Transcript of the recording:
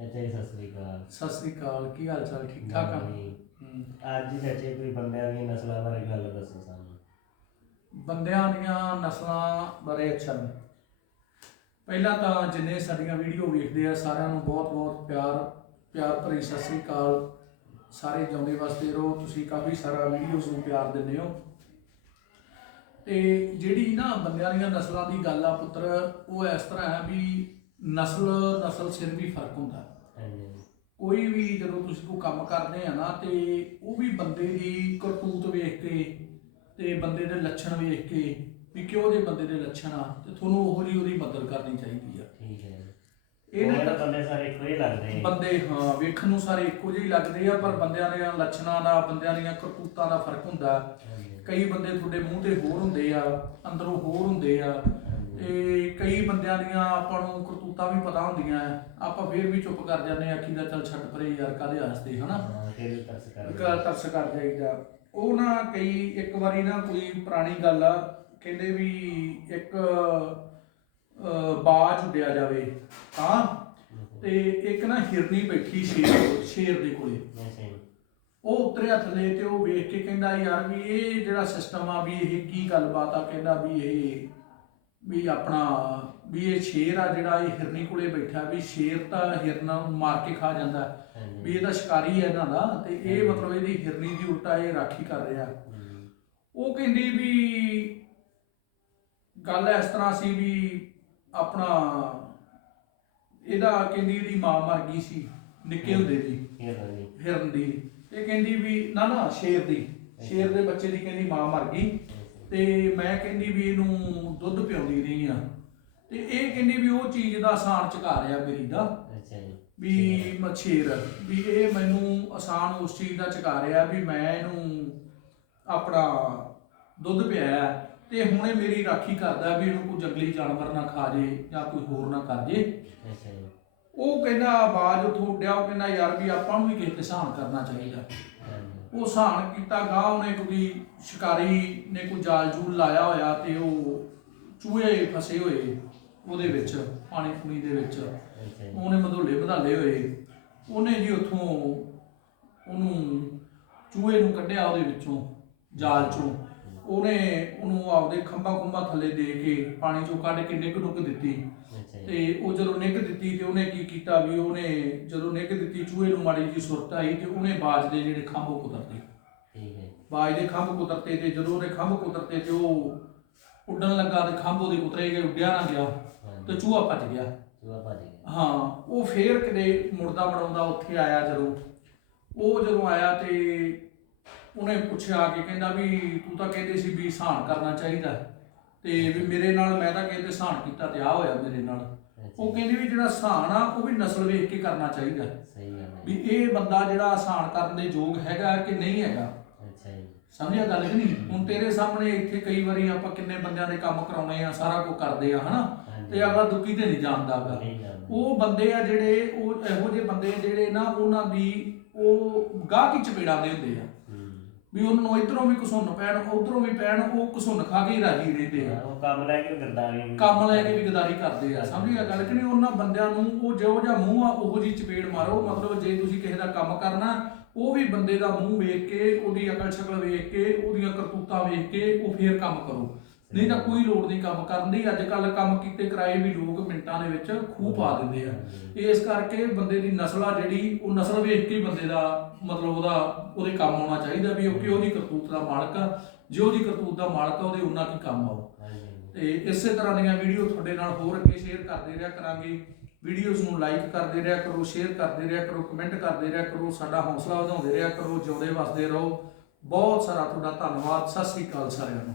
ਜੀ ਸਤਿ ਸ੍ਰੀ ਅਕਾਲ। ਸਤਿ ਸ੍ਰੀ ਅਕਾਲ ਕੀ ਹਾਲ ਚਾਲ? ਠੀਕ ਠਾਕ ਆ? ਜੀ। ਹਮ, ਅੱਜ ਹੀ ਚਾਚੇ ਕੋਈ ਬੰਦਿਆਂ ਦੀਆਂ ਨਸਲਾਂ ਬਾਰੇ ਗੱਲ ਦੱਸੋ ਸਾਨੂੰ। ਬੰਦਿਆਂ ਦੀਆਂ ਨਸਲਾਂ ਬਾਰੇ ਅੱਛਾ ਨਹੀਂ। ਪਹਿਲਾਂ ਤਾਂ ਜਿੰਨੇ ਸਾਡੀਆਂ ਵੀਡੀਓ ਵੇਖਦੇ ਆ ਸਾਰਿਆਂ ਨੂੰ ਬਹੁਤ ਬਹੁਤ ਪਿਆਰ ਪਿਆਰ ਭਰੀ ਸਤਿ ਸ੍ਰੀ ਅਕਾਲ। ਸਾਰੇ ਜਿਉਂਦੇ ਵਸਦੇ ਰਹੋ ਤੁਸੀਂ ਕਾਫੀ ਸਾਰਾ ਵੀਡੀਓਜ਼ ਨੂੰ ਪਿਆਰ ਦਿੰਦੇ ਹੋ। ਤੇ ਜਿਹੜੀ ਨਾ ਬੰਦਿਆਂ ਦੀਆਂ ਨਸਲਾਂ ਦੀ ਗੱਲ ਆ ਪੁੱਤਰ ਉਹ ਇਸ ਤਰ੍ਹਾਂ ਹੈ ਵੀ ਨਸਲ ਨਸਲ ਸਿਰ ਵੀ ਫ਼ਰਕ ਹੁੰਦਾ। ਕੋਈ ਵੀ ਜਦੋਂ ਤੁਸੀਂ ਕੋਈ ਕੰਮ ਕਰਦੇ ਆ ਨਾ ਤੇ ਉਹ ਵੀ ਬੰਦੇ ਦੀ ਕਰਤੂਤ ਵੇਖ ਕੇ ਤੇ ਬੰਦੇ ਦੇ ਲੱਛਣ ਵੇਖ ਕੇ ਵੀ ਕਿਉਂ ਜਿਹੇ ਬੰਦੇ ਦੇ ਲੱਛਣ ਆ ਤੇ ਤੁਹਾਨੂੰ ਉਹੋ ਜਿਹੀ ਉਹਦੀ ਮਦਦ ਕਰਨੀ ਚਾਹੀਦੀ ਆ। ਠੀਕ ਹੈ ਇਹਨੇ ਤਾਂ ਬੰਦੇ ਸਾਰੇ ਇੱਕੋ ਹੀ ਲੱਗਦੇ ਆ। ਬੰਦੇ ਹਾਂ ਵੇਖਣ ਨੂੰ ਸਾਰੇ ਇੱਕੋ ਜਿਹੇ ਲੱਗਦੇ ਆ ਪਰ ਬੰਦਿਆਂ ਦੇ ਲੱਛਣਾਂ ਦਾ ਬੰਦਿਆਂ ਦੀਆਂ ਕਰਤੂਤਾਂ ਦਾ ਫ਼ਰਕ ਹੁੰਦਾ। ਕਈ ਬੰਦੇ ਤੁਹਾਡੇ ਮੂੰਹ ਤੇ ਹੋਰ ਹੁੰਦੇ ਆ ਅੰਦਰੋਂ ਹੋਰ ਹੁੰਦੇ ਆ ਤੇ ਕਈ ਬੰਦਿਆਂ ਦੀਆਂ ਆਪਾਂ ਨੂੰ ਕਰਤੂਤਾਂ ਵੀ ਪਤਾ ਹੁੰਦੀਆਂ ਆ। ਆਪਾਂ ਫੇਰ ਵੀ ਚੁੱਪ ਕਰ ਜਾਂਦੇ ਆ ਆਖੀ ਦਾ ਚੱਲ ਛੱਡ ਪਰੇ ਯਾਰ ਕਾਦੇ ਵਾਸਤੇ ਹਨਾ? ਹਾਂ ਫਿਰ ਵੀ ਤਰਸ ਕਰ ਇੱਕ ਤਰਸ ਕਰ ਜਾਈਦਾ। ਉਹ ਨਾ ਕਈ ਇੱਕ ਵਾਰੀ ਨਾ ਕੋਈ ਪੁਰਾਣੀ ਗੱਲ ਆ ਕਹਿੰਦੇ ਵੀ ਇੱਕ ਬਾਜ ਉੱਡਿਆ ਜਾਵੇ ਹਾਂ? ਤੇ ਇੱਕ ਨਾ ਹਿਰਨੀ ਬੈਠੀ ਸ਼ੇਰ ਸ਼ੇਰ ਦੇ ਕੋਲੇ। ਉਹ ਉਤਰਿਆ ਥੱਲੇ ਤੇ ਉਹ ਵੇਖ ਕੇ ਕਹਿੰਦਾ ਯਾਰ ਵੀ ਇਹ ਜਿਹੜਾ ਸਿਸਟਮ ਆ ਵੀ ਇਹ ਕੀ ਗੱਲਬਾਤ ਆ ਕਹਿੰਦਾ ਵੀ ਇਹ ਵੀ ਆਪਣਾ ਵੀ ਇਹ ਸ਼ੇਰ ਆ ਜਿਹੜਾ ਇਹ ਹਿਰਨੀ ਕੋਲੇ ਬੈਠਾ ਵੀ ਸ਼ੇਰ ਤਾਂ ਹਿਰਨਾ ਨੂੰ ਮਾਰ ਕੇ ਖਾ ਜਾਂਦਾ। ਵੀ ਇਹਦਾ ਸ਼ਿਕਾਰੀ ਹੈ ਇਹਨਾਂ ਦਾ ਤੇ ਇਹ ਮਤਲਬ ਇਹਦੀ ਹਿਰਨੀ ਦੀ ਉਲਟਾ ਇਹ ਰਾਖੀ ਕਰ ਰਿਹਾ। ਉਹ ਕਹਿੰਦੀ ਵੀ ਗੱਲ ਇਸ ਤਰ੍ਹਾਂ ਸੀ ਵੀ ਆਪਣਾ ਇਹਦਾ ਕਹਿੰਦੀ ਇਹਦੀ ਮਾਂ ਮਰ ਗਈ ਸੀ ਨਿੱਕੇ ਹੁੰਦੇ ਦੀ। ਇਹ ਤਾਂ ਜੀ। ਹਿਰਨ ਦੀ। ਇਹ ਕਹਿੰਦੀ ਵੀ ਨਾ ਨਾ ਸ਼ੇਰ ਦੀ। ਸ਼ੇਰ ਦੇ ਬੱਚੇ ਦੀ ਕਹਿੰਦੀ ਮਾਂ ਮਰ ਗਈ। ਤੇ ਮੈਂ ਕਹਿੰਦੀ ਵੀ ਇਹਨੂੰ ਦੁੱਧ ਪਿਆਉਂਦੀ ਰਹੀ ਆ। ਤੇ ਇਹ ਕਹਿੰਦੀ ਵੀ ਉਹ ਚੀਜ਼ ਦਾ ਆਸਾਨ ਝੁਕਾ ਰਿਹਾ ਮੇਰੀ ਦਾ। ਅੱਛਾ ਜੀ। ਵੀ ਮਛੇਰ ਵੀ ਇਹ ਮੈਨੂੰ ਆਸਾਨ ਉਸ ਚੀਜ਼ ਦਾ ਚਕਾ ਰਿਹਾ ਵੀ ਮੈਂ ਇਹਨੂੰ ਆਪਣਾ ਦੁੱਧ ਪਿਆਇਆ ਤੇ ਹੁਣ ਇਹ ਮੇਰੀ ਰਾਖੀ ਕਰਦਾ ਵੀ ਇਹਨੂੰ ਕੋਈ ਜੰਗਲੀ ਜਾਨਵਰ ਨਾ ਖਾ ਜੇ ਜਾਂ ਕੋਈ ਹੋਰ ਨਾ ਕਰ ਜੇ। ਅੱਛਾ ਜੀ। ਉਹ ਕਹਿੰਦਾ ਆਵਾਜ਼ ਉਥੋਂ ਉੱਡਿਆ ਉਹ ਕਹਿੰਦਾ ਯਾਰ ਵੀ ਆਪਾਂ ਨੂੰ ਵੀ ਕਿਸੇ ਤੇ ਸਹਾਨ ਕਰਨਾ ਚਾਹੀਦਾ। ਉਹ ਸਹਾਨ ਕੀਤਾ ਗਾ ਉਹਨੇ ਕੋਈ ਸ਼ਿਕਾਰੀ ਨੇ ਕੋਈ ਜਾਲ ਜੂਲ ਲਾਇਆ ਹੋਇਆ ਤੇ ਉਹ ਚੂਹੇ ਫਸੇ ਹੋਏ ਉਹਦੇ ਵਿੱਚ ਪਾਣੀ ਪੂਣੀ ਦੇ ਵਿੱਚ। ਉਹਨੇ ਮਧੋਲੇ ਵਧਾਲੇ ਹੋਏ। ਉਹਨੇ ਜੀ ਉੱਥੋਂ ਉਹਨੂੰ ਚੂਹੇ ਨੂੰ ਕੱਢਿਆ ਉਹਦੇ ਵਿੱਚੋਂ ਜਾਲ ਚੋਂ। ਉਹਨੇ ਉਹਨੂੰ ਆਪਦੇ ਖੰਭਾ ਖੁੰਭਾ ਥੱਲੇ ਦੇ ਕੇ ਪਾਣੀ ਚੋਂ ਕੱਢ ਕੇ ਨਿੱਕ ਡੁੱਕ ਦਿੱਤੀ। ਅੱਛਾ ਜੀ। ਤੇ ਉਹ ਜਦੋਂ ਨਿੱਕ ਦਿੱਤੀ ਤੇ ਉਹਨੇ ਕੀ ਕੀਤਾ ਵੀ ਉਹਨੇ ਜਦੋਂ ਨਿੱਕ ਦਿੱਤੀ ਚੂਹੇ ਨੂੰ ਮਾੜੀ ਜੀ ਸੁਰਤ ਆਈ ਤੇ ਉਹਨੇ ਬਾਜ ਦੇ ਜਿਹੜੇ ਖੰਭ ਉਹ ਕੁਤਰਤੇ। ਠੀਕ ਹੈ। ਬਾਜ ਦੇ ਖੰਭ ਕੁਤਰਤੇ ਤੇ ਜਦੋਂ ਉਹਨੇ ਖੰਭ ਕੁਤਰਤੇ ਤੇ ਉਹ ਉੱਡਣ ਲੱਗਾ ਤੇ ਖੰਭ ਉਹਦੇ ਉਤਰੇ ਗਏ ਉੱਡਿਆ ਨਾ ਗਿਆ ਹਾਂਜੀ। ਤੇ ਚੂਹਾ ਭੱਜ ਗਿਆ। ਚੂਹਾ ਭੱਜ ਗਿਆ। ਹਾਂ ਉਹ ਫੇਰ ਕਿਤੇ ਮੁਰਦਾ ਬਣਾਉਂਦਾ ਉੱਥੇ ਆਇਆ ਜਦੋਂ। ਉਹ ਜਦੋਂ ਆਇਆ ਤੇ ਉਹਨੇ ਪੁੱਛਿਆ ਕਿ ਕਹਿੰਦਾ ਵੀ ਤੂੰ ਤਾਂ ਕਹਿੰਦੇ ਸੀ ਵੀ ਸਹਾਨ ਕਰਨਾ ਚਾਹੀਦਾ। ਤੇ ਵੀ ਮੇਰੇ ਨਾਲ ਮੈਂ ਤਾਂ ਕਹਿੰਦੇ ਸਹਾਨ ਕੀਤਾ ਤੇ ਆ ਹੋਇਆ ਮੇਰੇ ਨਾਲ। ਉਹ ਕਹਿੰਦੀ ਵੀ ਜਿਹੜਾ ਸਹਾਨ ਆ ਉਹ ਵੀ ਨਸਲ ਵੇਖ ਕੇ ਕਰਨਾ ਚਾਹੀਦਾ। ਸਹੀ ਗੱਲ ਹੈ ਵੀ ਇਹ ਬੰਦਾ ਜਿਹੜਾ ਸਹਾਨ ਕਰਨ ਦੇ ਯੋਗ ਹੈਗਾ ਕਿ ਨਹੀਂ ਹੈਗਾ? ਅੱਛਾ ਜੀ। ਸਮਝਿਆ ਗੱਲ ਕਿ ਨਹੀਂ? ਹੁਣ ਤੇਰੇ ਸਾਹਮਣੇ ਇੱਥੇ ਕਈ ਵਾਰੀ ਆਪਾਂ ਕਿੰਨੇ ਬੰਦਿਆਂ ਦੇ ਕੰਮ ਕਰਾਉਣੇ ਆ ਸਾਰਾ ਕੁਝ ਕਰਦੇ ਆ ਹਨਾ? ਤੇ ਅਗਲਾ ਦੁੱਕੀ ਤੇ ਨਹੀਂ ਜਾਂਦਾ ਉਹ ਬੰਦੇ ਆ ਜਿਹੜੇ ਉਹ ਇਹੋ ਜਿਹੇ ਬੰਦੇ ਆ ਜਿਹੜੇ ਨਾ ਉਹਨਾਂ ਦੀ ਉਹ ਗਾਹ ਕੀ ਚਪੇੜਾਂ ਦੇ ਹੁੰਦੇ ਆ। ਵੀ ਉਹਨਾਂ ਨੂੰ ਇਧਰੋਂ ਵੀ ਘਸੁੰਨ ਪੈਣ ਉਧਰੋਂ ਵੀ ਪੈਣ ਉਹ ਘਸੁੰਨ ਖਾ ਕੇ ਹੀ ਰਾਜੀ ਰਹਿੰਦੇ ਆ। ਉਹ ਕੰਮ ਲੈ ਕੇ ਗਰਦਾਰੀ ਕੰਮ ਲੈ ਕੇ ਵੀ ਗਦਾਰੀ ਕਰਦੇ ਆ ਸਮਝ ਗਿਆ ਗੱਲ ਕਿ ਨਹੀਂ? ਉਹਨਾਂ ਬੰਦਿਆਂ ਨੂੰ ਉਹ ਜਿਹੋ ਜਿਹਾ ਮੂੰਹ ਆ ਉਹੋ ਜੀ ਚਪੇੜ ਮਾਰੋ। ਮਤਲਬ ਜੇ ਤੁਸੀਂ ਕਿਸੇ ਦਾ ਕੰਮ ਕਰਨਾ ਉਹ ਵੀ ਬੰਦੇ ਦਾ ਮੂੰਹ ਵੇਖ ਕੇ ਉਹਦੀ ਅਕਲ ਸ਼ਕਲ ਵੇਖ ਕੇ ਉਹਦੀਆਂ ਕਰਤੂਤਾਂ ਵੇਖ ਕੇ ਉਹ ਫੇਰ ਕੰਮ ਕਰੋ। ਨਹੀਂ ਤਾਂ ਕੋਈ ਲੋੜ ਨਹੀਂ ਕੰਮ ਕਰਨ ਦੀ। ਅੱਜ ਕੱਲ ਕੰਮ ਕੀਤੇ ਕਰਾਏ ਵੀ ਲੋਕ ਮਿੰਟਾਂ ਦੇ ਵਿੱਚ ਖੂਹ ਪਾ ਦਿੰਦੇ ਆ। ਇਸ ਕਰਕੇ ਬੰਦੇ ਦੀ ਨਸਲ ਆ ਜਿਹੜੀ ਉਹ ਨਸਲ ਵੇਖ ਕੇ ਹੀ ਬੰਦੇ ਦਾ ਮਤਲਬ ਉਹਦਾ ਉਹਦੇ ਕੰਮ ਆਉਣਾ ਚਾਹੀਦਾ ਵੀ ਉਹ ਕਿ ਉਹਦੀ ਕਰਤੂਤ ਦਾ ਮਾਲਕ ਆ। ਜੇ ਉਹਦੀ ਕਰਤੂਤ ਦਾ ਮਾਲਕ ਆ ਉਹਦੇ ਉਹਨਾਂ ਕੀ ਕੰਮ ਆਉ। ਹਾਂਜੀ। ਤੇ ਇਸੇ ਤਰ੍ਹਾਂ ਦੀਆਂ ਵੀਡੀਓ ਤੁਹਾਡੇ ਨਾਲ ਹੋਰ ਅੱਗੇ ਸ਼ੇਅਰ ਕਰਦੇ ਰਿਹਾ ਕਰਾਂਗੇ। ਵੀਡੀਓਜ਼ ਨੂੰ ਲਾਈਕ ਕਰਦੇ ਰਿਹਾ ਕਰੋ ਸ਼ੇਅਰ ਕਰਦੇ ਰਿਹਾ ਕਰੋ ਕਮੈਂਟ ਕਰਦੇ ਰਿਹਾ ਕਰੋ ਸਾਡਾ ਹੌਸਲਾ ਵਧਾਉਂਦੇ ਰਿਹਾ ਕਰੋ ਜਿਉਂਦੇ ਵਸਦੇ ਰਹੋ। ਬਹੁਤ ਸਾਰਾ ਤੁਹਾਡਾ ਧੰਨਵਾਦ। ਸਤਿ ਸ੍ਰੀ ਅਕਾਲ ਸਾਰਿਆਂ ਨੂੰ।